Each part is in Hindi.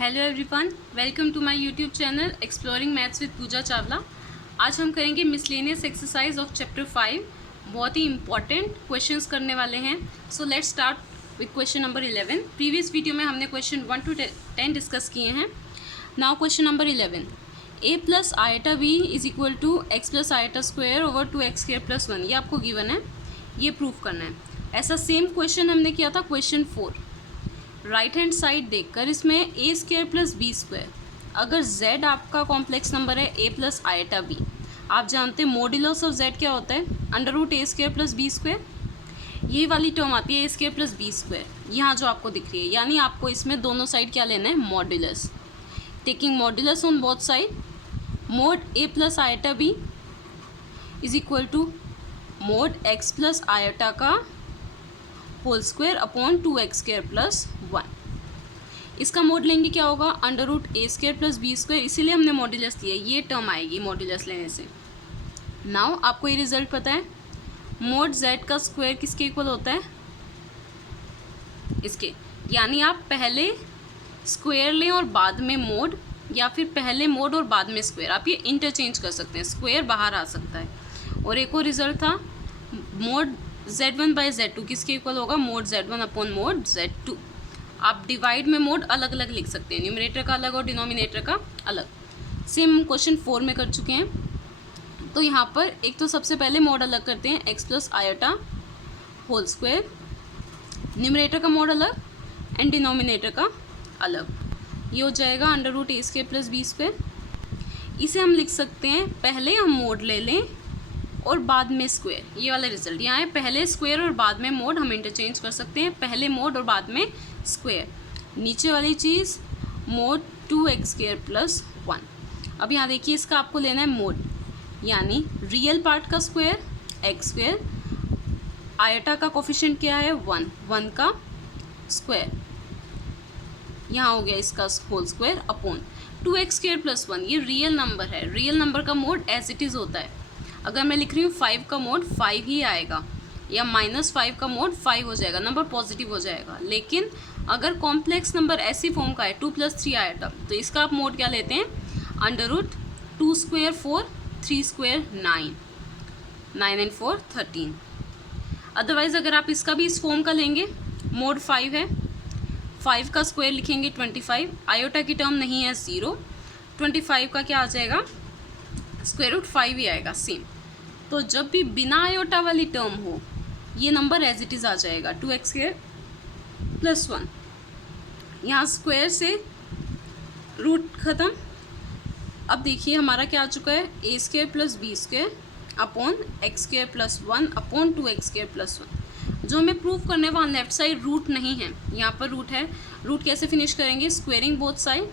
Hello everyone, welcome to my YouTube channel exploring maths with Pooja Chawla. आज हम करेंगे मिसलेनियस एक्सरसाइज ऑफ चैप्टर 5। बहुत ही इंपॉर्टेंट क्वेश्चंस करने वाले हैं। So let's start with question number 11। Previous video में हमने क्वेश्चन 1 to 10 डिस्कस किए हैं। Now question number 11, a plus iota b is equal to x plus iota square over 2x square plus 1। ये आपको गिवन है, ये प्रूफ करना है। ऐसा सेम क्वेश्चन हमने किया था क्वेश्चन 4। राइट हैंड साइड देखकर इसमें ए स्क्वायर प्लस बी स्क्वायर, अगर z आपका कॉम्प्लेक्स नंबर है a प्लस आयटा b, आप जानते हैं मॉड्यूलस ऑफ z क्या होता है, under root a square plus b square. यही वाली टर्म आती है a square plus b square, यहाँ जो आपको दिख रही है। यानी आपको इसमें दोनों साइड क्या लेना है, modulus. Taking modulus on both side, mod a plus iota b is equal to mod x plus iota का whole square upon 2x square plus 1। इसका मोड लेंगे क्या होगा, under root a square plus b square, इसीलिए हमने मॉड्यूलस लिया। ये टर्म आएगी मॉड्यूलस लेने से। नाउ आपको ये रिजल्ट पता है, मोड z का स्क्वायर किसके इक्वल होता है, इसके। यानी आप पहले स्क्वायर लें और बाद में मोड, या फिर पहले मोड और बाद में स्क्वायर, आप ये इंटरचेंज कर सकते हैं। स्क्वायर बाहर आ सकता है। और एक और रिजल्ट था, मोड z1 बाई z2 किसके इक्वल होगा, mode z1 upon mode z2। आप डिवाइड में मोड अलग अलग लिख सकते हैं, न्यूमरेटर का अलग और डिनोमिनेटर का अलग। सेम क्वेश्चन 4 में कर चुके हैं। तो यहाँ पर एक तो सबसे पहले मोड अलग करते हैं, x plus iota whole square, numerator का मोड अलग एंड डिनोमिनेटर का अलग। ये हो जाएगा under root a square plus b square. इसे हम लिख सकते हैं, पहले हम मोड ले लें और बाद में स्क्वायर। ये वाला रिजल्ट यहाँ है, पहले स्क्वायर और बाद में मोड हम इंटरचेंज कर सकते हैं, पहले मोड और बाद में स्क्वायर। नीचे वाली चीज़ मोड 2x स्क्वायर प्लस 1। अब यहाँ देखिए, इसका आपको लेना है मोड, यानी रियल पार्ट का स्क्वायर x स्क्वायर, आयटा का कोफिशिएंट क्या है 1 का स्क्वायर, यहाँ हो गया इसका whole square upon 2x square plus 1। ये रियल नंबर है, रियल नंबर का मोड एज इट इज़ होता है। अगर मैं लिख रही हूँ 5 का मोड 5 ही आएगा, या -5 का मोड 5 हो जाएगा, नंबर पॉजिटिव हो जाएगा। लेकिन अगर कॉम्प्लेक्स नंबर ऐसी फॉर्म का है 2 + 3 आयटा, तो इसका आप मोड क्या लेते हैं, under root 2 square 4, 3 square 9, 9 and 4 13। Otherwise अगर आप इसका भी इस फॉर्म का लेंगे, मोड 5 है, 5 का स्क्वायर लिखेंगे 25, आयोटा की टर्म नहीं है 0, 25 का क्या आ जाएगा, स्क्वायर रूट 5 ही आएगा सेम। तो जब भी बिना आयोटा वाली टर्म हो, ये नंबर एज इट इज़ आ जाएगा 2x स्क्वायर प्लस 1। यहाँ स्क्वायर से रूट ख़त्म। अब देखिए हमारा क्या आ चुका है, a square plus b square upon x square plus 1 upon 2x square plus 1। जो हमें प्रूव करने वहाँ लेफ्ट साइड रूट नहीं है, यहाँ पर रूट है। रूट कैसे फिनिश करेंगे, स्क्वेयरिंग बोथ साइड,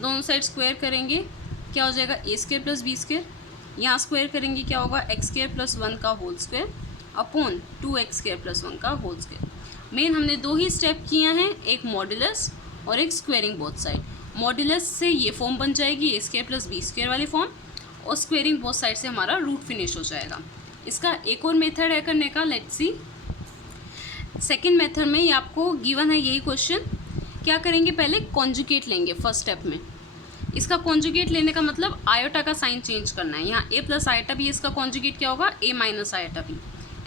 दोनों साइड स्क्वायर करेंगे, क्या हो जाएगा a square plus b square. यहाँ स्क्वायर करेंगे क्या होगा, एक्स स्क्वायर प्लस 1 का whole square upon 2x square plus 1 का होल स्क्वायर। मेन हमने दो ही स्टेप किए हैं, एक मॉड्यूलस और एक स्क्वेयरिंग बोथ साइड। मॉड्यूलस से ये फॉर्म बन जाएगी ए स्क्वायर प्लस बी स्क्वायर वाली फॉर्म, और स्क्वेयरिंग बोथ साइड से हमारा रूट फिनिश हो जाएगा। इसका एक और मेथड है करने का, लेट्स सी। सेकेंड मेथड में ये आपको गिवन है यही क्वेश्चन। क्या करेंगे, पहले कॉन्जुगेट लेंगे फर्स्ट स्टेप में। इसका कॉन्जुगेट लेने का मतलब आयोटा का साइन चेंज करना है। यहाँ a प्लस आयटा भी, इसका कॉन्जुगेट क्या होगा, a minus iota b.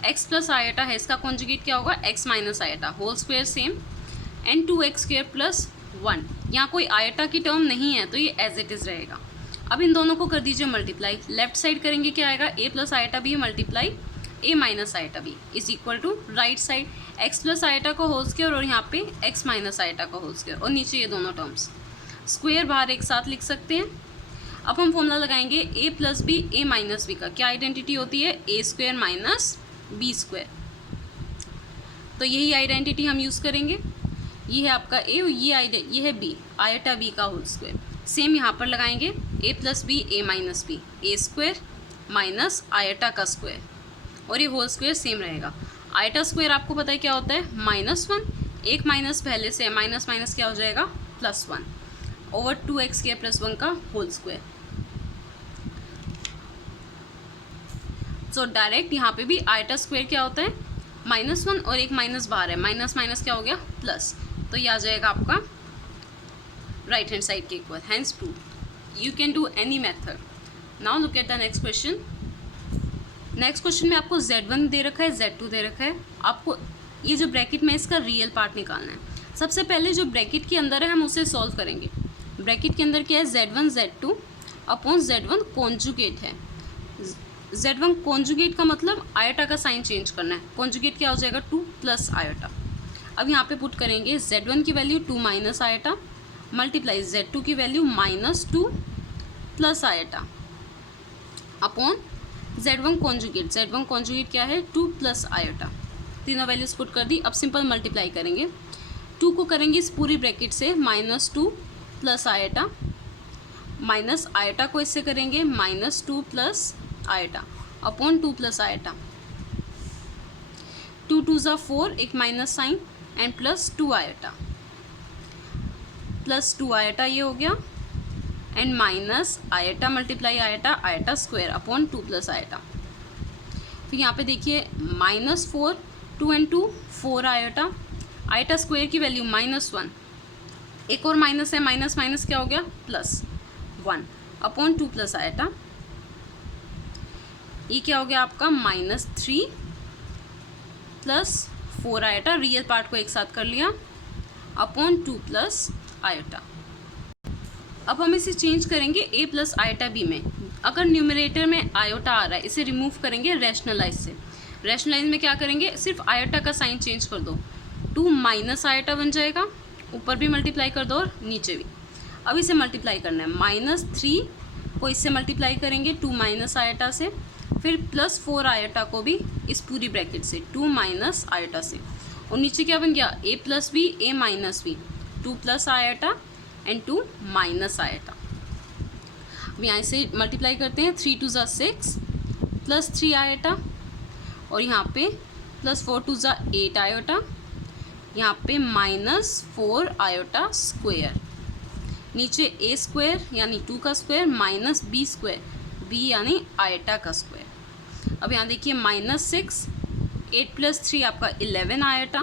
x plus iota है, इसका कॉन्जुगेट क्या होगा, x minus iota whole square same, and 2x square plus 1। यहाँ कोई आयटा की टर्म नहीं है, तो ये एज इट इज़ रहेगा। अब इन दोनों को कर दीजिए मल्टीप्लाई। लेफ्ट साइड करेंगे क्या आएगा, a plus iota b multiply a minus iota b is equal to right side x plus iota का होल स्क्वायर और यहाँ पे x माइनस आयटा का होल स्क्वायर, और नीचे ये दोनों टर्म्स स्क्वायर बाहर एक साथ लिख सकते हैं। अब हम फॉर्मूला लगाएंगे a plus b a minus b का। क्या आइडेंटिटी होती है, a square minus b square. तो यही आइडेंटिटी हम यूज़ करेंगे। ये है आपका a और ये है b, आयटा b का होल स्क्वायर। सेम यहाँ पर लगाएंगे, a plus b a minus b, a square minus iota का स्क्वायर, और ये होल स्क्वायर सेम रहेगा। आयटा स्क्वायर आपको पता है क्या होता है, -1, एक माइनस पहले से, माइनस माइनस क्या हो जाएगा, +1 ओवर 2x स्क्वायर प्लस 1 का होल स्क्वायर। सो डायरेक्ट यहाँ पे भी आयटा स्क्वायर क्या होता है, -1 और एक माइनस बाहर है, माइनस माइनस क्या हो गया, प्लस। तो ये आ जाएगा आपका राइट हैंड साइड के equal, hence prove. You can do any method. Now look at the next question. Next question में आपको z1 दे रखा है, z2 दे रखा है. आपको ये जो ब्रैकेट में इसका रियल पार्ट निकालना है. सबसे पहले जो ब्रैकेट के अंदर है हम उसे सॉल्व करेंगे. ब्रैकेट के अंदर क्या है, z1 z2 upon z1 conjugate है. z1 कॉन्जुगेट का मतलब आयोटा का साइन चेंज करना है. कॉन्जुगेट क्या हो जाएगा, 2 प्लस आयोटा. अब यहाँ पे पुट करेंगे z1 की value 2 minus iota multiply z2 की value -2 plus iota upon z1 conjugate. z1 conjugate क्या है, 2 प्लस आयोटा. तीनों वैल्यूज पुट कर दी. अब सिंपल मल्टीप्लाई करेंगे. 2 को करेंगे इस पूरी ब्रैकेट से -2 प्लस आयोटा, माइनस आयोटा को इससे करेंगे -2 plus iota upon 2 plus iota. 2 2 ज़ा 4, एक minus sign and plus 2 iota, plus 2 iota ये हो गया and minus iota multiply iota, iota square upon 2 plus iota. फिर यहाँ पे देखिए -4, 2 एंड 2 4 आयोटा, आयोटा स्क्वायर की वैल्यू -1, एक और माइनस है, माइनस माइनस क्या हो गया, +1 अपॉन 2 प्लस आयोटा. ये क्या हो गया आपका -3 प्लस 4 आयोटा, रियल पार्ट को एक साथ कर लिया अपॉन 2 प्लस आयोटा. अब हम इसे चेंज करेंगे a प्लस आयोटा b में. अगर न्यूमरेटर में आयोटा आ रहा है इसे रिमूव करेंगे रैशनलाइज से. रैशनलाइज में क्या करेंगे, सिर्फ आयोटा का साइन चेंज कर दो, 2 माइनस आयोटा बन जाएगा. ऊपर भी मल्टीप्लाई कर दो और नीचे भी. अब इसे मल्टीप्लाई करना है, -3 को इससे मल्टीप्लाई करेंगे 2 माइनस आयोटा से, फिर +4 आयोटा को भी इस पूरी ब्रैकेट से 2 माइनस आयोटा से, और नीचे क्या बन गया, a plus b a minus b, 2 plus iota and 2 minus iota. अब यहाँ से मल्टीप्लाई करते हैं, 3 2 ज़ा 6 प्लस 3 आयोटा, और यहाँ पे +4 2 ज़ा 8 आयोटा, यहाँ पे -4 आयोटा स्क्वायर, नीचे a स्क्वायर यानी 2 का square minus b square, b यानी आयोटा का स्क्वायर. अब यहाँ देखिए -6, 8 प्लस 3 आपका 11 आयोटा,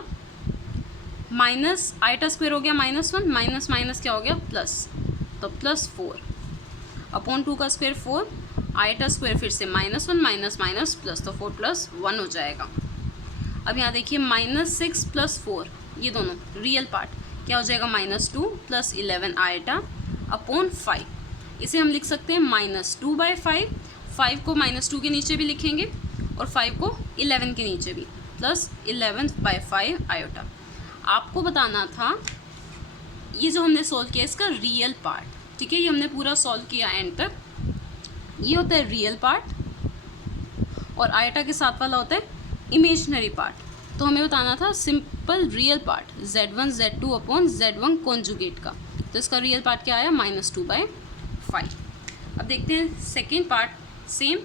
माइनस आयोटा स्क्वायर हो गया -1, माइनस माइनस क्या हो गया प्लस, तो +4 अपॉन 2 का स्क्वायर 4, आयोटा स्क्वायर फिर से -1 माइनस माइनस प्लस, तो 4 + 1 हो जाएगा. अब यहाँ देखिए -6 + 4, ये दोनों रियल पार्ट क्या हो जाएगा, -2 + 11 आयोटा अपॉन 5. इसे हम लिख सकते हैं -2/5. 5 को -2 के नीचे भी लिखेंगे और 5 को 11 के नीचे भी, प्लस 11/5 आयोटा. आपको बताना था ये जो हमने सॉल्व किया इसका रियल पार्ट, ठीक है, ये हमने पूरा सॉल्व किया एंड तक. ये होता है रियल पार्ट और आयोटा के साथ वाला होता है इमेजिनरी पार्ट. तो हमें बताना था simple real part z1 z2 upon z1 conjugate का. तो इसका रियल पार्ट क्या आया, -2/5. अब देखते हैं सेकेंड पार्ट. सेम,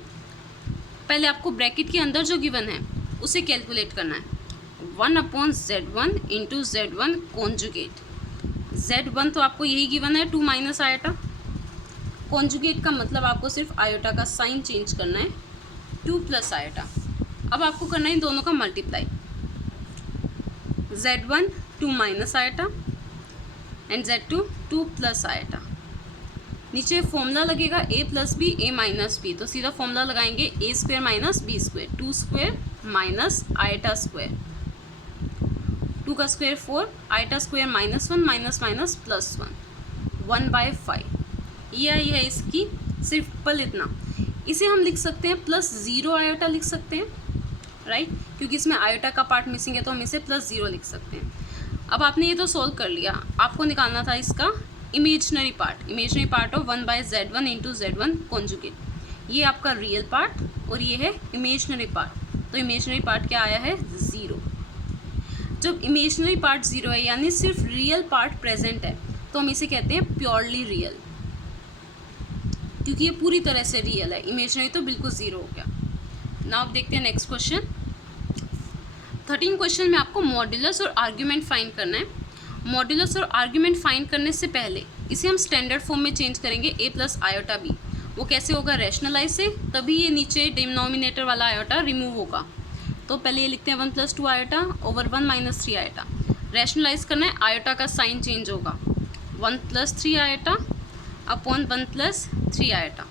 पहले आपको ब्रैकेट के अंदर जो गिवन है उसे कैलकुलेट करना है. 1/z1 into z1 conjugate. z1 तो आपको यही गिवन है, 2 माइनस आयोटा. कॉन्जुगेट का मतलब आपको सिर्फ आयोटा का साइन चेंज करना है, 2 प्लस आयोटा. अब आपको करना है इन दोनों का multiply. z1 2 minus iota and z2 2 plus iota. नीचे फॉर्मूला लगेगा a plus b a minus b, तो सीधा फॉर्मूला लगाएंगे a square minus b square, 2 square minus iota square, 2 का square 4, iota square -1 minus minus +1, 1/5. ये आई है इसकी सिंपल इतना. इसे हम लिख सकते हैं +0 आयोटा लिख सकते हैं, राइट, क्योंकि इसमें आयोटा का पार्ट मिसिंग है तो हम इसे +0 लिख सकते हैं. अब आपने ये तो सॉल्व कर लिया, आपको निकालना था इसका imaginary part of 1/z1 into z1 conjugate. ये आपका रियल पार्ट और ये है इमेजिनरी पार्ट. तो इमेजिनरी पार्ट क्या आया है, 0. जब इमेजिनरी पार्ट 0 है यानी सिर्फ रियल पार्ट प्रेजेंट है तो हम इसे कहते हैं प्योरली रियल, क्योंकि ये पूरी तरह से रियल है. इमेजिनरी तो बिल्कुल 0 हो गया. नाउ अब देखते हैं नेक्स्ट क्वेश्चन. 13 क्वेश्चन में आपको मॉड्यूलस और आर्ग्यूमेंट फाइंड करना है. मॉड्यूलस और आर्ग्यूमेंट फाइंड करने से पहले इसे हम स्टैंडर्ड फॉर्म में चेंज करेंगे a प्लस आयोटा b. वो कैसे होगा, रैशनलाइज से, तभी ये नीचे डिनोमिनेटर वाला आयोटा रिमूव होगा. तो पहले ये लिखते हैं 1 + 2 आयोटा ओवर 1 - 3 आयोटा. रैशनलाइज करना है, आयोटा का साइन चेंज होगा, 1 plus 3 iota upon 1 plus 3 iota.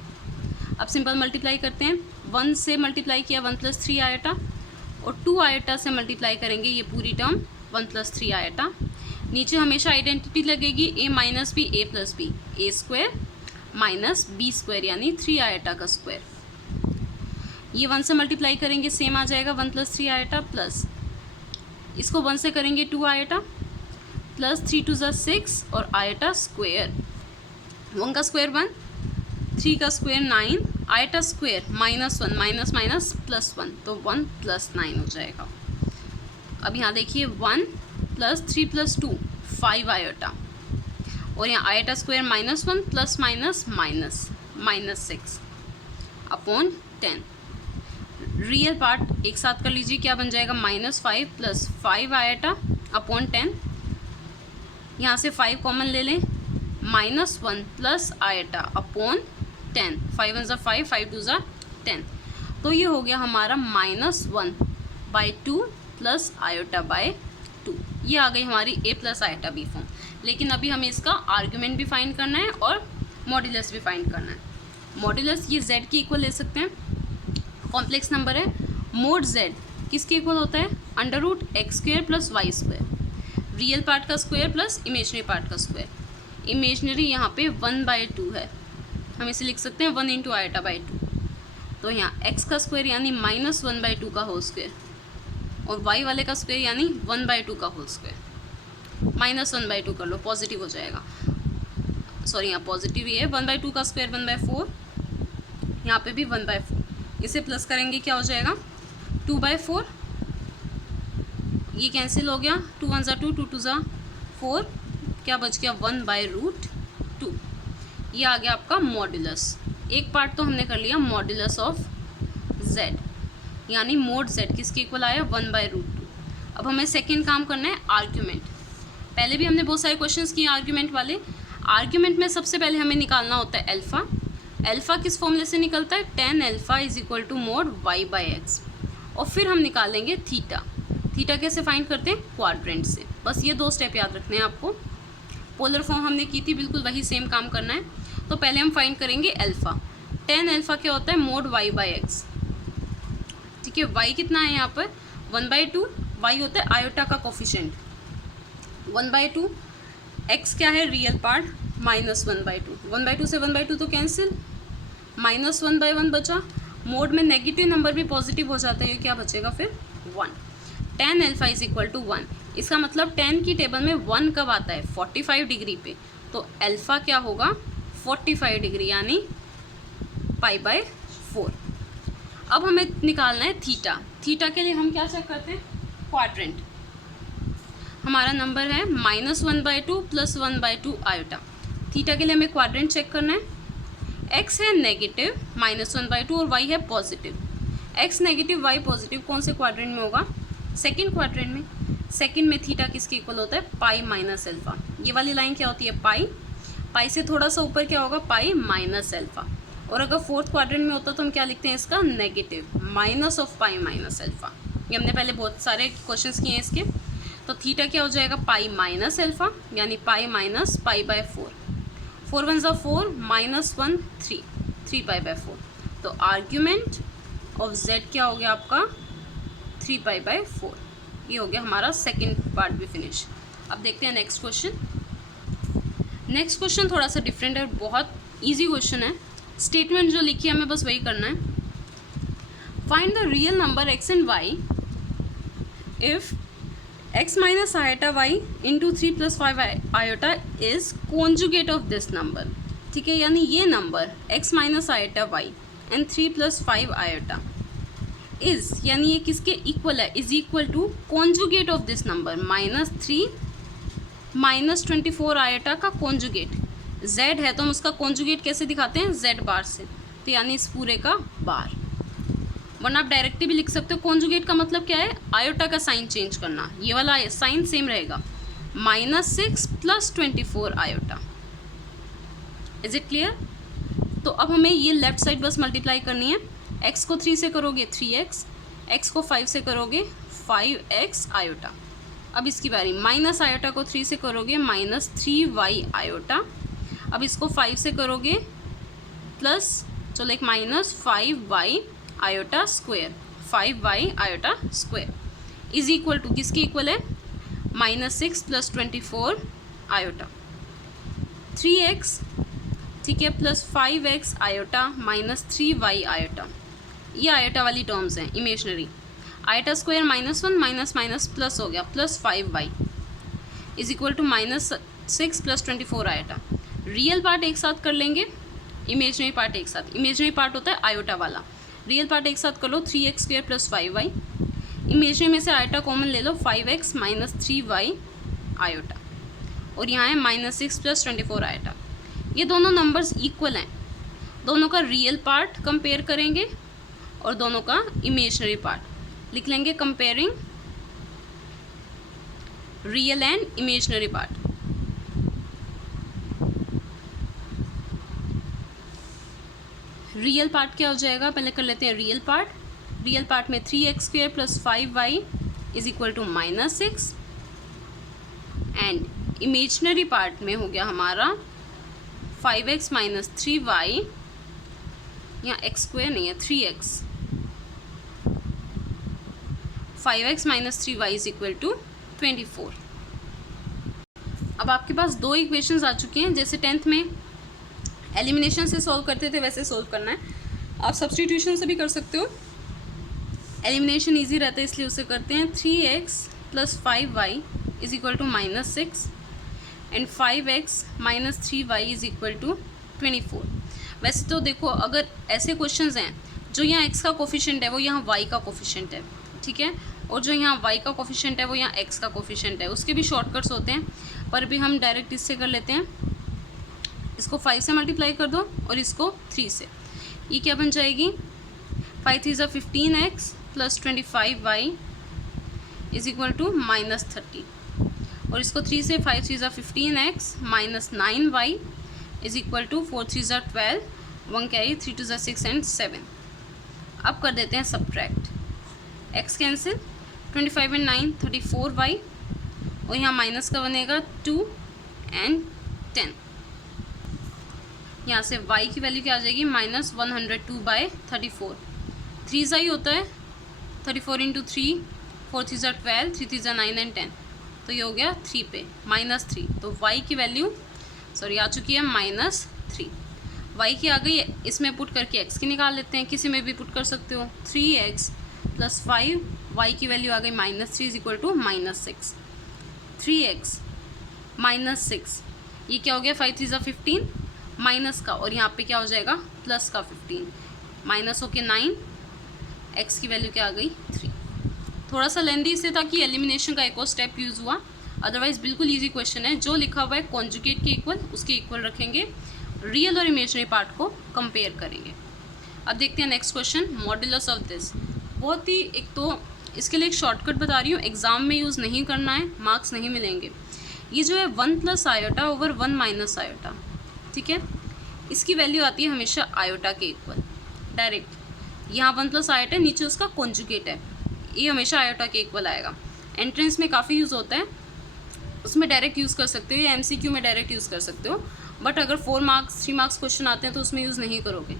अब सिंपल मल्टीप्लाई करते हैं, 1 से मल्टीप्लाई किया 1 प्लस 3 आयोटा, और 2 आयोटा से मल्टीप्लाई करेंगे ये पूरी टर्म 1 प्लस 3 आयोटा। नीचे हमेशा आइडेंटिटी लगेगी ए minus b a plus b, a square minus b square यानी 3 आयोटा का स्क्वायर। ये 1 से मल्टीप्लाई करेंगे सेम आ जाएगा 1 प्लस 3 आयोटा, प्लस इसको 1 से करेंगे 2 आयोटा, प्लस 3 2 ज़ा 6 और आयोटा स्क्वायर, 1 का स्क्वायर 1, 3 का square 9, iota square minus 1 minus minus plus 1 तो 1 प्लस 9 हो जाएगा। अब यहाँ देखिए 1 प्लस 3 प्लस 2 5 आयोटा, और यहाँ iota square minus 1 plus minus minus minus 6 upon 10। Real part एक साथ कर लीजिए, क्या बन जाएगा -5 प्लस 5 आयोटा अपॉन 10। यहाँ से 5 कॉमन ले लें, -1 प्लस आयोटा अपॉन 10, 5 1 ज़ा 5, 5 2 ज़ा 10, तो ये हो गया हमारा -1/2 प्लस आयोटा बाय 2। ये आ गई हमारी a plus iota b form. लेकिन अभी हमें इसका आर्ग्यूमेंट भी फाइंड करना है और मॉड्यूलस भी फाइंड करना है। मॉड्यूलस ये z के इक्वल ले सकते हैं, कॉम्प्लेक्स नंबर है। मोड z किसके इक्वल होता है? √x² plus y square, real part का स्क्वायर प्लस इमेजनरी पार्ट का स्क्वायर। इमेजनरी यहाँ पे 1/2 है, हम इसे लिख सकते हैं 1 इंटू आयोटा बाई 2। तो यहाँ x का स्क्वायर यानी -1/2 का होल स्क्वायर, और y वाले का स्क्वायर यानी 1/2 का होल स्क्वायर। -1/2 कर लो, पॉजिटिव हो जाएगा, सॉरी यहाँ पॉजिटिव ही है। 1/2 का स्क्वायर 1/4, यहाँ पे भी 1/4। इसे प्लस करेंगे क्या हो जाएगा 2/4, ये कैंसिल हो गया, 2 1 ज़ा 2, 2 2 ज़ा 4, क्या बच गया 1/√2। ये आ गया आपका मॉड्यूलस। एक पार्ट तो हमने कर लिया मॉड्यूलस ऑफ z, यानी मोड z किसके इक्वल आया 1/√2। अब हमें सेकेंड काम करना है आर्ग्यूमेंट। पहले भी हमने बहुत सारे क्वेश्चंस किए आर्ग्यूमेंट वाले। आर्ग्यूमेंट में सबसे पहले हमें निकालना होता है अल्फ़ा। अल्फ़ा किस फॉर्मूले से निकलता है? tan alpha is equal to mod y/x। और फिर हम निकालेंगे थीटा। थीटा कैसे फाइंड करते हैं? क्वाड्रेंट से। बस ये 2 स्टेप याद रखने हैं आपको। पोलर फॉर्म हमने की थी, बिल्कुल वही सेम काम करना है। तो पहले हम फाइंड करेंगे अल्फ़ा। tan अल्फ़ा क्या होता है? Mode y/x। ठीक है, y कितना है यहाँ पर 1/2, y होता है आयोटा का कोफिशिएंट 1/2, x क्या है रियल पार्ट -1/2, 1/2 से 1/2 तो कैंसिल, -1/1 बचा। मोड में नेगेटिव नंबर भी पॉजिटिव हो जाता है, क्या बचेगा फिर 1। tan alpha is equal to 1, इसका मतलब tan की टेबल में 1 कब आता है? 45 डिग्री पे, तो अल्फ़ा क्या होगा 45 डिग्री यानी π/4। अब हमें निकालना है थीटा। थीटा के लिए हम क्या चेक करते हैं? क्वाड्रेंट। हमारा नंबर है -1/2 प्लस 1/2 आयोटा। थीटा के लिए हमें क्वाड्रेंट चेक करना है। x है नेगेटिव -1/2 और y है positive. x negative y positive कौन से क्वाड्रेंट में होगा? सेकंड क्वाड्रेंट में। सेकंड में थीटा किसके इक्वल होता है? Pi minus alpha. ये वाली लाइन क्या होती है? पाई। पाई से थोड़ा सा ऊपर क्या होगा? Pi minus alpha. और अगर फोर्थ क्वाड्रेंट में होता तो हम क्या लिखते हैं इसका? Negative minus of pi minus alpha. ये हमने पहले बहुत सारे क्वेश्चंस किए हैं इसके। तो थीटा क्या हो जाएगा? पाई माइनस अल्फ़ा यानी पाई माइनस π/4। 4 1 ज़ा 4, -1 3, 3π/4। तो आर्ग्यूमेंट ऑफ z क्या हो गया आपका? 3π/4। ये हो गया हमारा सेकंड पार्ट भी फिनिश। अब देखते हैं नेक्स्ट क्वेश्चन। नेक्स्ट क्वेश्चन थोड़ा सा डिफरेंट है, बहुत ईजी क्वेश्चन है। स्टेटमेंट जो लिखी है हमें बस वही करना है। Find the real number x and y if x minus iota y into 3 + 5 iota is conjugate of this number. ठीक है, यानी ये number x minus iota y and 3 + 5 iota is, यानी ये किसके इक्वल है? Is equal to conjugate of this number -3 -24 iota का कॉन्जुगेट। z है तो हम उसका कॉन्जुगेट कैसे दिखाते हैं? z बार से, तो यानी इस पूरे का बार। वरना आप डायरेक्टली भी लिख सकते हो। कॉन्जुगेट का मतलब क्या है? आयोटा का साइन चेंज करना। ये वाला साइन सेम रहेगा, -6 + 24 आयोटा। Is it clear? तो अब हमें ये लेफ्ट साइड बस मल्टीप्लाई करनी है। x को 3 से करोगे 3x, x को 5 से करोगे 5x आयोटा। अब इसकी बारी, माइनस आयोटा को 3 से करोगे माइनस 3y आयोटा। अब इसको 5 से करोगे प्लस, चलो एक minus 5y iota square, 5y iota square is equal to, किसके इक्वल है, -6 + 24 आयोटा 3x, ठीक है, plus 5x iota minus 3y iota. ये आयोटा वाली टर्म्स हैं imaginary. Iota square -1 minus minus plus हो गया, plus 5y is equal to -6 + 24 iota. Real part एक साथ कर लेंगे, इमेजनरी पार्ट एक साथ। इमेजनरी पार्ट होता है आयोटा वाला, रियल पार्ट एक साथ कर लो, 3x² + 5y। इमेजनरी में से आयोटा कॉमन ले लो, 5x माइनस 3y आयोटा, और यहाँ है -6 + 24 आयोटा। ये दोनों नंबर्स इक्वल हैं, दोनों का रियल पार्ट कंपेयर करेंगे और दोनों का इमेजनरी पार्ट लिख लेंगे, comparing real and imaginary part. Real part क्या हो जाएगा, पहले कर लेते हैं रियल पार्ट। रियल पार्ट में 3x² + 5y is equal to -6, and imaginary part में हो गया हमारा 5x माइनस 3y, यहाँ x² नहीं है, 3x, 5x minus 3y is equal to 24। अब आपके पास दो इक्वेशंस आ चुके हैं, जैसे 10th में एलिमिनेशन से सॉल्व करते थे वैसे सॉल्व करना है। आप सब्स्टिट्यूशन से भी कर सकते हो, एलिमिनेशन इजी रहता है इसलिए उसे करते हैं। 3x + 5y is equal to -6 and 5x minus 3y is equal to 24। वैसे तो देखो, अगर ऐसे क्वेश्चंस हैं जो यहाँ x का कोफिशिएंट है वो यहाँ y का कोफिशिएंट है, ठीक है, और जो यहाँ y का कोफिशिएंट है वो यहाँ x का कोफिशिएंट है, उसके भी शॉर्टकट्स होते हैं, पर भी हम डायरेक्ट इससे कर लेते हैं। इसको 5 से मल्टीप्लाई कर दो और इसको 3 से, ये क्या बन जाएगी, 5 3 = 15x + 25y is equal to -30, और इसको 3 से, 5 3 = 15x - 9y is equal to 4 3 = 12, 1 carry, 3 2 = 6 and 7। अब कर देते हैं subtract, x cancel, 25 and 9 34y, और यहाँ माइनस का बनेगा 2 एंड 10। यहाँ से y की वैल्यू क्या आ जाएगी, -102/34, 3 ही होता है, 34 × 3, 4 3 = 12, 3 3 = 9 एंड 10, तो ये हो गया 3 पे -3, तो y की वैल्यू आ चुकी है -3। y की आ गई, इसमें पुट करके x की निकाल लेते हैं, किसी में भी पुट कर सकते हो, 3x + 5, y की वैल्यू आ गई -3 इज इक्वल टू -6, 3x -6, ये क्या हो गया, 5 3 = 15 माइनस का, और यहाँ पे क्या हो जाएगा, प्लस का 15, माइनस होके 9, x की वैल्यू क्या आ गई, 3। थोड़ा सा लेंदी इससे था कि एलिमिनेशन का एक और स्टेप यूज़ हुआ, अदरवाइज बिल्कुल इजी क्वेश्चन है। जो लिखा हुआ है कॉन्जुगेट के इक्वल, उसके इक्वल रखेंगे, रियल और इमेजनरी पार्ट को कंपेयर करेंगे। अब देखते हैं next question, modulus of this. बहुत ही, एक तो इसके लिए एक शॉर्टकट बता रही हूँ, एग्जाम में यूज़ नहीं करना है, मार्क्स नहीं मिलेंगे। ये जो है 1 + आयोटा ओवर 1 - आयोटा, ठीक है, इसकी वैल्यू आती है हमेशा आयोटा के इक्वल, डायरेक्ट यहाँ 1 + आयोटा, नीचे उसका कॉन्जुगेट है, ये हमेशा आयोटा के इक्वल आएगा। एंट्रेंस में काफ़ी यूज़ होता है, उसमें डायरेक्ट यूज़ कर सकते हो, या MCQ में डायरेक्ट यूज़ कर सकते हो, बट अगर 4 मार्क्स 3 मार्क्स क्वेश्चन आते हैं तो उसमें यूज़ नहीं करोगे।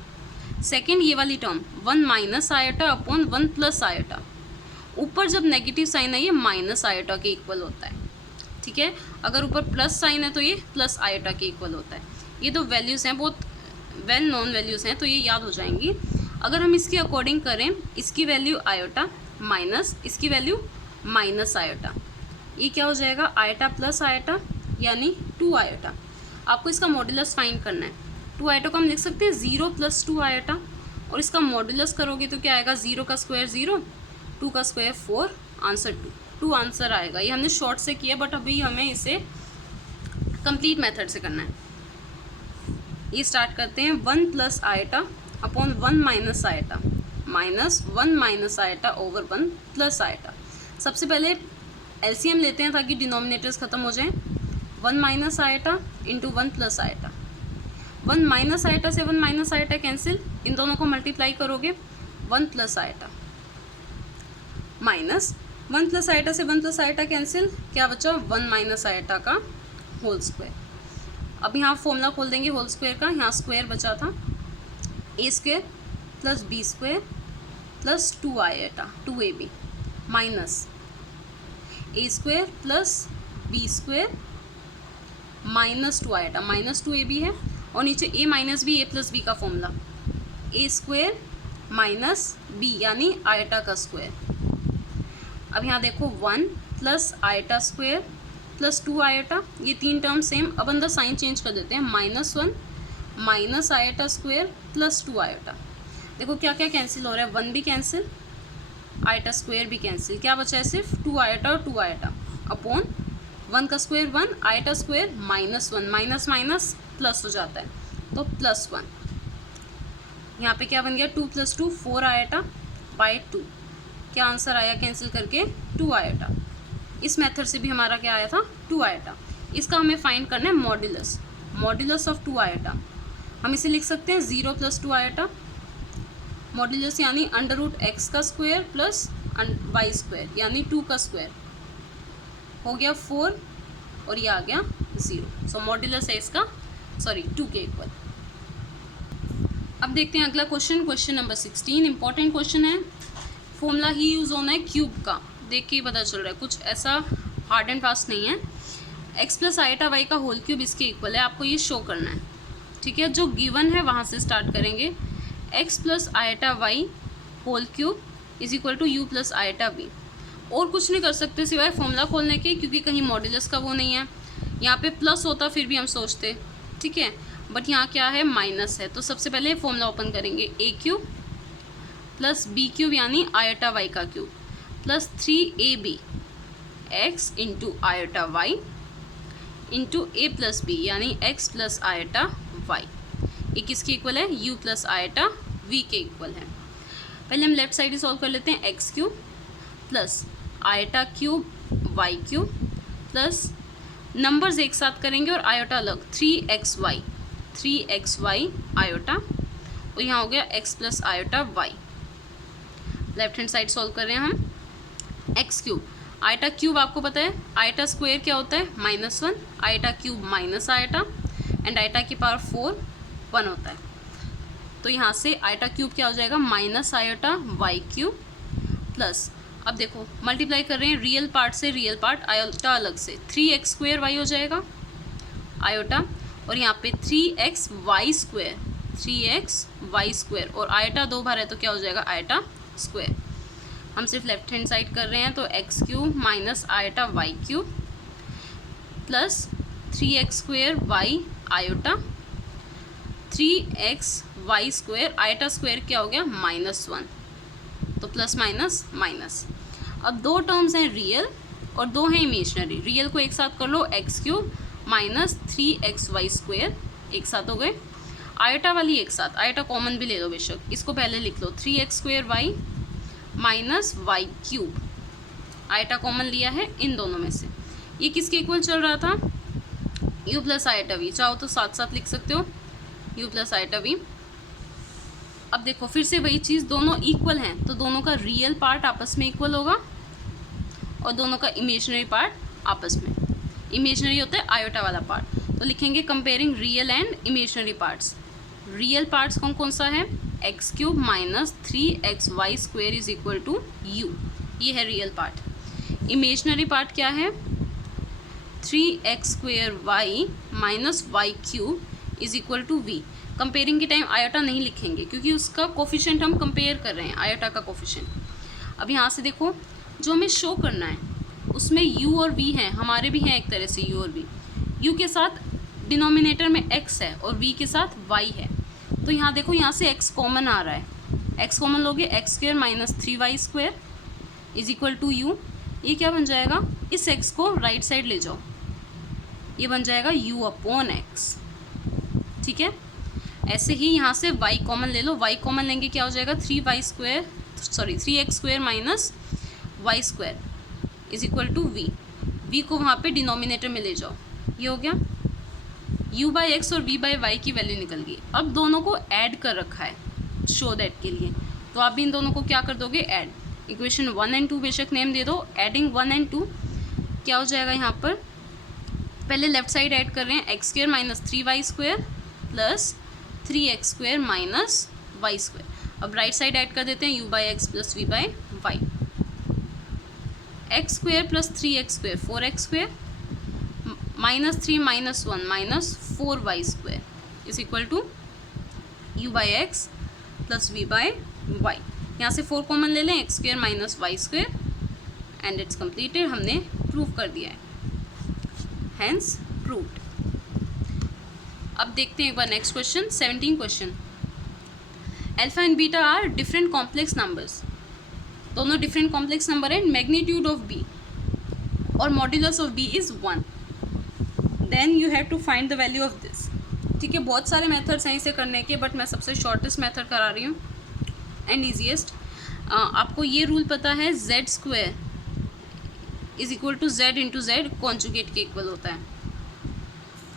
सेकेंड, ये वाली टर्म 1 - आयोटा अपॉन 1 + आयोटा, ऊपर जब नेगेटिव साइन है ये माइनस आयोटा के इक्वल होता है, ठीक है, अगर ऊपर प्लस साइन है तो ये प्लस आयोटा के इक्वल होता है। ये तो वैल्यूज़ हैं, बहुत वेल नोन वैल्यूज़ हैं, तो ये याद हो जाएंगी। अगर हम इसके अकॉर्डिंग करें, इसकी वैल्यू आयोटा माइनस इसकी वैल्यू माइनस आयोटा, ये क्या हो जाएगा, आयोटा प्लस आयोटा यानी 2 आयोटा। आपको इसका मॉड्यूलस फाइंड करना है। 2 आयोटा को हम लिख सकते हैं 0 + 2 आयोटा, और इसका मॉड्यूलस करोगे तो क्या आएगा, 0 का स्क्वायर 0, 2 का स्क्वायर 4, आंसर 2 आंसर आएगा। ये हमने शॉर्ट से किया, बट अभी हमें इसे कंप्लीट मेथड से करना है। ये स्टार्ट करते हैं 1 + iota upon 1 - iota, -1 - iota over 1 + iota. सबसे पहले LCM लेते हैं ताकि डिनोमिनेटर्स ख़त्म हो जाएं। 1 - आयोटा इंटू 1 + आयोटा, 1 - आयोटा से 1 - आयोटा कैंसिल, इन दोनों को मल्टीप्लाई करोगे 1 + आयोटा माइनस 1 प्लस आयटा से 1 प्लस आयटा कैंसिल, क्या बचा 1 माइनस आयटा का होल स्क्वायर। अब यहाँ फॉर्मूला खोल देंगे होल स्क्वायर का, यहाँ स्क्वायर बचा था a square plus b square plus 2 iota 2ab minus a square plus b square minus 2 iota minus 2ab है, और नीचे a minus b a plus b का formula a square minus b यानी आयटा का स्क्वायर। अब यहाँ देखो 1 plus iota square plus 2 iota, ये तीन टर्म सेम, अब अंदर साइन चेंज कर देते हैं, -1 minus eta square plus 2 eta. देखो क्या क्या कैंसिल हो रहा है, 1 भी कैंसिल, आयटा स्क्वायर भी कैंसिल, क्या बचा है सिर्फ 2 आयटा और 2 आयटा अपॉन 1 का square 1, eta square -1 minus minus plus हो जाता है तो +1। यहाँ पे क्या बन गया 2 + 2 4 आयटा बाई 2, क्या आंसर आया कैंसिल करके 2 आयटा। इस मेथड से भी हमारा क्या आया था 2 आयटा। इसका हमें फाइंड करना है मॉड्यूलस, मॉड्यूलस ऑफ 2 आयटा। हम इसे लिख सकते हैं 0 + 2 आयटा, मॉड्यूलस यानी √x का स्क्वायर प्लस y स्क्वायर यानी 2 का स्क्वायर, हो गया 4 और ये आ गया 0। सो मॉड्यूलस है इसका 2 के इक्वल। अब देखते हैं अगला question, question number 16। Important question है, फॉर्मूला ही यूज़ होना है क्यूब का, देख के ही पता चल रहा है, कुछ ऐसा हार्ड एंड फास्ट नहीं है। x प्लस आयटा वाई का होल क्यूब इसके इक्वल है, आपको ये शो करना है, ठीक है। जो गिवन है वहाँ से स्टार्ट करेंगे, x plus iota y whole cube is equal to u plus iota v. और कुछ नहीं कर सकते सिवाय फॉर्मूला खोलने के, क्योंकि कहीं मॉड्यूलस का वो नहीं है। यहाँ पे प्लस होता फिर भी हम सोचते, ठीक है, बट यहाँ क्या है माइनस है। तो सबसे पहले फॉर्मूला ओपन करेंगे, a cube plus b cube यानी आयटा वाई का cube plus 3ab x into iota y into a plus b यानी x प्लस आयटा वाई। ये किसके इक्वल है, u प्लस आयटा v के इक्वल है। पहले हम लेफ्ट साइड ही सॉल्व कर लेते हैं, x cube plus iota cube y cube plus numbers एक साथ करेंगे और आयोटा अलग, 3xy आयोटा, और यहाँ हो गया x plus iota y. Left hand side solve कर रहे हैं हम, एक्स क्यूब आयटा क्यूब आपको पता है, आयटा स्क्वायर क्या होता है -1, eta cube minus eta and eta की पावर 4 1 होता है। तो यहाँ से आयटा क्यूब क्या हो जाएगा minus iota y cube plus, अब देखो मल्टीप्लाई कर रहे हैं रियल पार्ट से रियल पार्ट, आयोटा अलग से 3x² वाई हो जाएगा आयोटा, और यहाँ पे 3xy स्क्वायर और आयटा 2 बार है तो क्या हो जाएगा आयटा स्क्वायर। हम सिर्फ लेफ्ट हैंड साइड कर रहे हैं तो x cube minus iota y cube plus 3x² y iota 3xy square, iota square क्या हो गया -1, तो प्लस माइनस माइनस। अब 2 टर्म्स हैं रियल और 2 हैं इमेजनरी, रियल को एक साथ कर लो, x cube minus 3xy square एक साथ हो गए, आयटा वाली एक साथ, आयटा कॉमन भी ले लो बेशक, इसको पहले लिख लो 3x² y minus y cube, iota common लिया है इन दोनों में से। ये किसके इक्वल चल रहा था, u प्लस आयटा वी, चाहो तो साथ साथ लिख सकते हो u प्लस आयटा वी। अब देखो फिर से वही चीज़, दोनों इक्वल हैं तो दोनों का रियल पार्ट आपस में इक्वल होगा और दोनों का इमेजनरी पार्ट आपस में, इमेजनरी होता है आयोटा वाला पार्ट, तो लिखेंगे comparing real and imaginary parts. Real parts कौन कौन सा है, x cube minus 3xy square is equal to u, ये है रियल पार्ट। इमेजनरी पार्ट क्या है 3x² y minus y cube is equal to v. Comparing के टाइम आयोटा नहीं लिखेंगे क्योंकि उसका कोफिशिएंट हम कंपेयर कर रहे हैं, आयोटा का कोफिशिएंट। अब यहाँ से देखो जो हमें शो करना है उसमें u और v हैं, हमारे भी हैं एक तरह से u और v, u के साथ डिनोमिनेटर में x है और v के साथ y है, तो यहाँ देखो यहाँ से x कॉमन आ रहा है, x कॉमन लोगे x² minus 3y square is equal to u, ये क्या बन जाएगा, इस x को राइट साइड ले जाओ, ये बन जाएगा u अपॉन x, ठीक है। ऐसे ही यहाँ से y कॉमन ले लो, y कॉमन लेंगे क्या हो जाएगा 3x² minus y square is equal to v, v को वहाँ पे डिनोमिनेटर में ले जाओ, ये हो गया u/x और v/y की वैल्यू निकल गई। अब दोनों को ऐड कर रखा है शो दैट के लिए, तो आप भी इन दोनों को क्या कर दोगे ऐड, इक्वेशन 1 एंड 2 बेशक नेम दे दो। एडिंग 1 एंड 2 क्या हो जाएगा यहाँ पर, पहले लेफ्ट साइड ऐड कर रहे हैं, x square minus 3y² plus 3x² minus y²। अब राइट साइड ऐड कर देते हैं, u/x plus v/y। X square plus 3x² 4x² minus 3 minus 1 minus 4y² is equal to u/x plus v/y। यहाँ से 4 कॉमन ले लें, x square minus y² and it's completed. हमने प्रूव कर दिया है, हैंस प्रूव्ड। अब देखते हैं एक बार next question, 17 question. Alpha and beta are different complex numbers, दोनों डिफरेंट कॉम्प्लेक्स नंबर है। मैग्नीट्यूड ऑफ बी और modulus of b is 1, then you have to find the value of this. ठीक है, बहुत सारे मेथड्स हैं इसे करने के, बट मैं सबसे शॉर्टेस्ट मेथड करा रही हूँ एंड ईजीएस्ट। आपको ये रूल पता है, z² is equal to z into z conjugate के इक्वल होता है।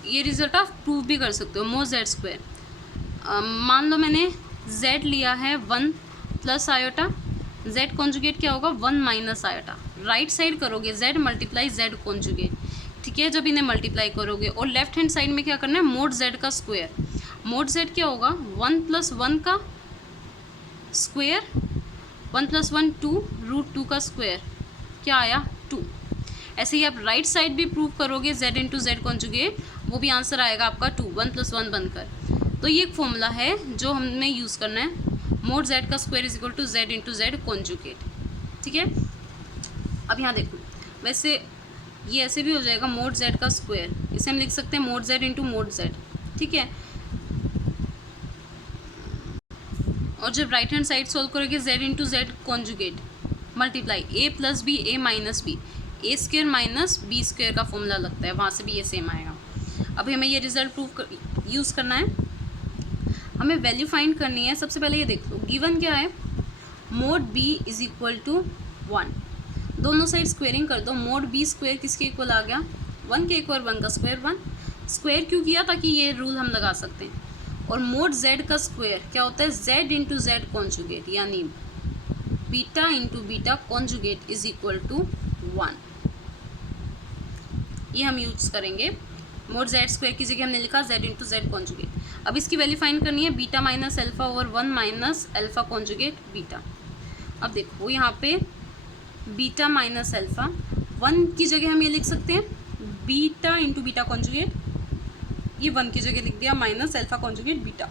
ये रिजल्ट आप प्रूव भी कर सकते हो, मोर z²। मान लो मैंने z लिया है 1 प्लस आयोटा, z कॉन्जुगेट क्या होगा 1 माइनस आयोटा। राइट साइड करोगे z मल्टीप्लाई z कॉन्जुगेट, ठीक है। जब इन्हें मल्टीप्लाई करोगे और लेफ्ट हैंड साइड में क्या करना है, मोड z का स्क्वायर। मोड z क्या होगा 1 प्लस 1 का स्क्वायर, 1 प्लस 1 2 √2 का स्क्वायर, क्या आया 2। ऐसे ही आप राइट साइड भी प्रूव करोगे z इंटू जेड कॉन्जुगेट, वो भी आंसर आएगा आपका 2, 1 प्लस 1 बनकर। तो ये एक फॉर्मूला है जो हमें यूज़ करना है, मोड z का square is equal to z into z conjugate. ठीक है, अब यहाँ देखो, वैसे ये ऐसे भी हो जाएगा मोड z का स्क्वायर, इसे हम लिख सकते हैं mod z into mod z। ठीक है, और जब राइट हैंड साइड सोल्व करोगे z into z conjugate multiply a plus b a minus b, a square minus b square का फॉर्मूला लगता है, वहाँ से भी ये सेम आएगा। अब हमें ये रिजल्ट यूज़ करना है, हमें वैल्यू फाइंड करनी है। सबसे पहले ये देख लो, गिवन क्या है, mod b is equal to 1। दोनों साइड स्क्वेयरिंग कर दो, मोड b स्क्वायर किसके इक्वल आ गया 1 के इक्वल, 1 का स्क्वायर 1। स्क्वायर क्यों किया, ताकि ये रूल हम लगा सकते हैं। और मोड z का स्क्वायर क्या होता है, z इंटू जेड कॉन्जुगेट, यानी beta into beta conjugate is equal to 1। ये हम यूज़ करेंगे। मोड z स्क्वायर की जगह हमने लिखा z इंटू जेड कॉन्जुगेट। अब इसकी वैल्यू फाइंड करनी है, beta minus alpha over 1 minus alpha conjugate beta. अब देखो यहाँ पे बीटा माइनस अल्फा, 1 की जगह हम ये लिख सकते हैं बीटा इंटू बीटा कॉन्जुगेट, ये 1 की जगह लिख दिया माइनस अल्फा कॉन्जुगेट बीटा।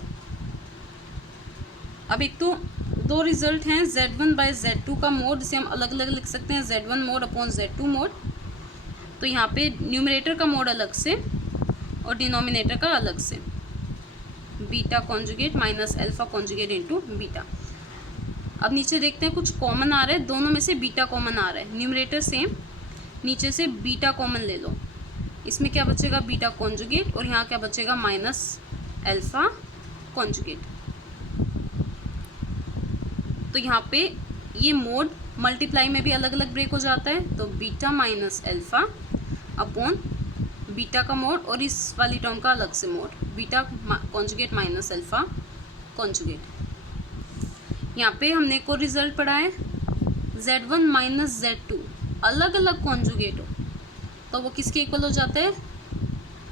अब एक तो दो रिजल्ट हैं, z1 बाई z2 का मोड, इसे हम अलग अलग लिख सकते हैं z1 mode upon z2 mode. तो यहाँ पे न्यूमरेटर का मोड अलग से और डिनोमिनेटर का अलग से, beta conjugate minus alpha conjugate into beta. अब नीचे देखते हैं कुछ कॉमन आ रहा है, दोनों में से बीटा कॉमन आ रहा है, न्यूमरेटर सेम, नीचे से बीटा कॉमन ले लो। इसमें क्या बचेगा बीटा कॉन्जुगेट, और यहाँ क्या बचेगा माइनस अल्फा कॉन्जुगेट। तो यहाँ पे ये मोड मल्टीप्लाई में भी अलग अलग ब्रेक हो जाता है, तो beta minus alpha upon beta का मोड, और इस वाली टर्म का अलग से mode, beta conjugate minus alpha conjugate. यहाँ पे हमने एक और रिजल्ट पढ़ा है, z1 माइनस z2 अलग अलग कॉन्जुगेट हो तो वो किसके इक्वल हो जाता है,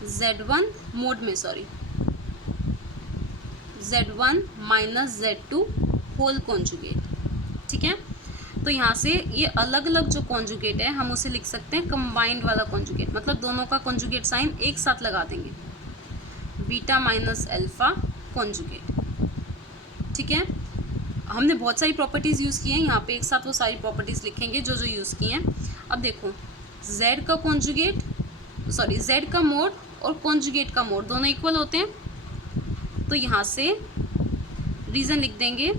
z1 मोड में, sorry z1 minus z2 whole conjugate. ठीक है, तो यहाँ से ये अलग अलग जो कॉन्जुगेट है हम उसे लिख सकते हैं कंबाइंड वाला कॉन्जुगेट, मतलब दोनों का कॉन्जुगेट साइन एक साथ लगा देंगे, बीटा माइनस अल्फा कॉन्जुगेट। ठीक है, हमने बहुत सारी प्रॉपर्टीज़ यूज़ की हैं, यहाँ पे एक साथ वो सारी प्रॉपर्टीज़ लिखेंगे जो जो यूज़ की हैं। अब देखो z का कॉन्जुगेट, सॉरी z का मोड और कॉन्जुगेट का मोड दोनों इक्वल होते हैं, तो यहाँ से रीज़न लिख देंगे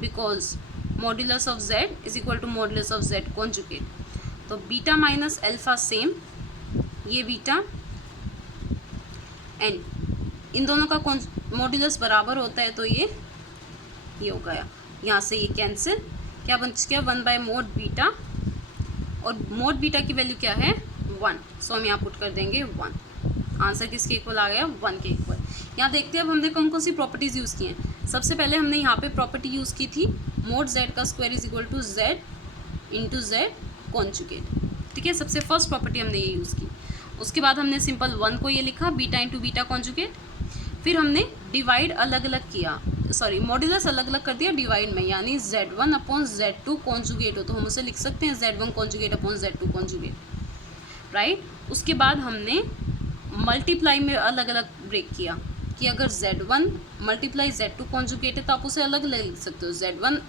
because modulus of z is equal to modulus of z conjugate. तो बीटा माइनस अल्फा सेम, ये बीटा, एंड इन दोनों का मॉड्यूलस बराबर होता है, तो ये हो गया, यहाँ से ये कैंसिल, क्या बन गया 1 बाय मोड बीटा, और मोड बीटा की वैल्यू क्या है 1, सो हम यहाँ पुट कर देंगे 1। आंसर किसके इक्वल आ गया 1 के इक्वल। यहाँ देखते हैं अब हमने कौन कौन सी प्रॉपर्टीज़ यूज़ की हैं। सबसे पहले हमने यहाँ पे प्रॉपर्टी यूज़ की थी मोड जेड का square is equal to z into z conjugate. ठीक है, सबसे फर्स्ट प्रॉपर्टी हमने ये यूज़ की। उसके बाद हमने सिंपल 1 को ये लिखा बीटा इंटू बीटा कॉन्जुगेट। फिर हमने डिवाइड अलग अलग किया, सॉरी मॉड्यूलस अलग अलग कर दिया डिवाइड में, यानी Z1 अपॉन Z2 कॉन्जुगेट हो तो हम उसे लिख सकते हैं Z1 conjugate upon Z2 conjugate, right. उसके बाद हमने मल्टीप्लाई में अलग अलग ब्रेक किया कि अगर Z1 मल्टीप्लाई Z2 कॉन्जुगेट है तो आप उसे अलग अलग लिख सकते हो, Z1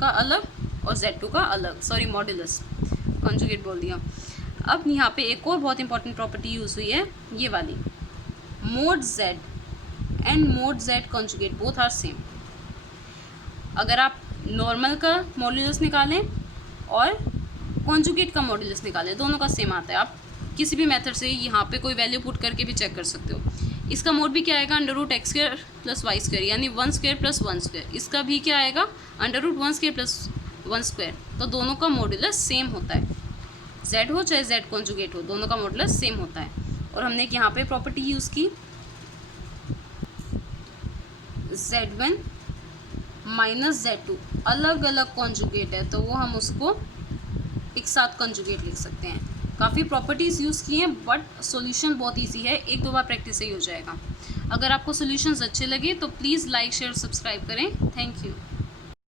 का अलग और Z2 का अलग, सॉरी मॉड्यूलस कॉन्जुगेट बोल दिया। अब यहाँ पे एक और बहुत इंपॉर्टेंट प्रॉपर्टी यूज़ हुई है, ये वाली, mod Z and mod Z conjugate both are same. अगर आप नॉर्मल का मॉड्यूलस निकालें और कॉन्जुगेट का मॉड्यूलस निकालें, दोनों का सेम आता है। आप किसी भी मेथड से यहाँ पे कोई वैल्यू पुट करके भी चेक कर सकते हो। इसका मोड भी क्या आएगा, under root x square plus y square, यानी 1 स्क्वायर प्लस 1 स्क्वायर। इसका भी क्या आएगा, under root 1 square plus 1 square. तो दोनों का मॉड्यूलस सेम होता है, Z हो चाहे Z कॉन्जुगेट हो, दोनों का मॉड्यूलस सेम होता है। और हमने यहाँ पे प्रॉपर्टी यूज़ की Z1 माइनस Z2 अलग अलग कॉन्जुगेट है तो वो हम उसको एक साथ कॉन्जुगेट लिख सकते हैं। काफ़ी प्रॉपर्टीज़ यूज़ की हैं बट सॉल्यूशन बहुत इजी है, एक दो बार प्रैक्टिस से ही हो जाएगा। अगर आपको सॉल्यूशंस अच्छे लगे तो प्लीज़ लाइक शेयर सब्सक्राइब करें। Thank you.